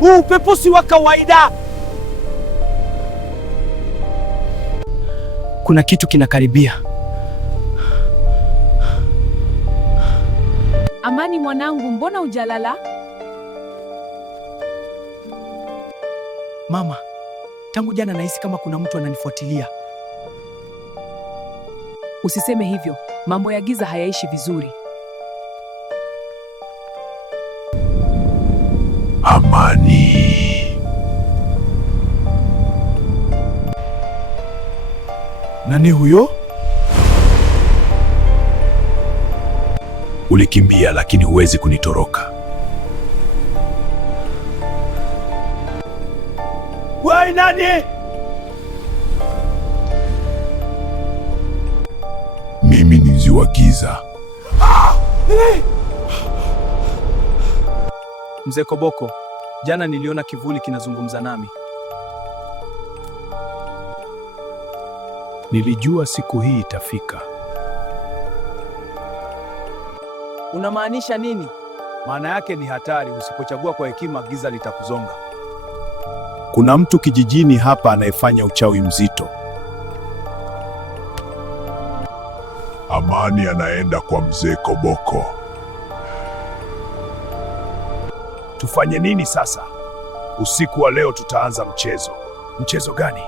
Huu upepo si wa kawaida. Kuna kitu kinakaribia. Amani mwanangu, mbona hujalala? Mama, tangu jana nahisi kama kuna mtu ananifuatilia. Usiseme hivyo, mambo ya giza hayaishi vizuri. Amani. Nani huyo? Ulikimbia lakini huwezi kunitoroka. Wewe nani? Mimi ni Nzi wa Giza. Mzee Koboko, jana niliona kivuli kinazungumza nami. Nilijua siku hii itafika. Unamaanisha nini? Maana yake ni hatari, usipochagua kwa hekima giza litakuzonga. Kuna mtu kijijini hapa anayefanya uchawi mzito. Amani anaenda kwa Mzee Koboko. Tufanye nini sasa? Usiku wa leo tutaanza mchezo. Mchezo gani?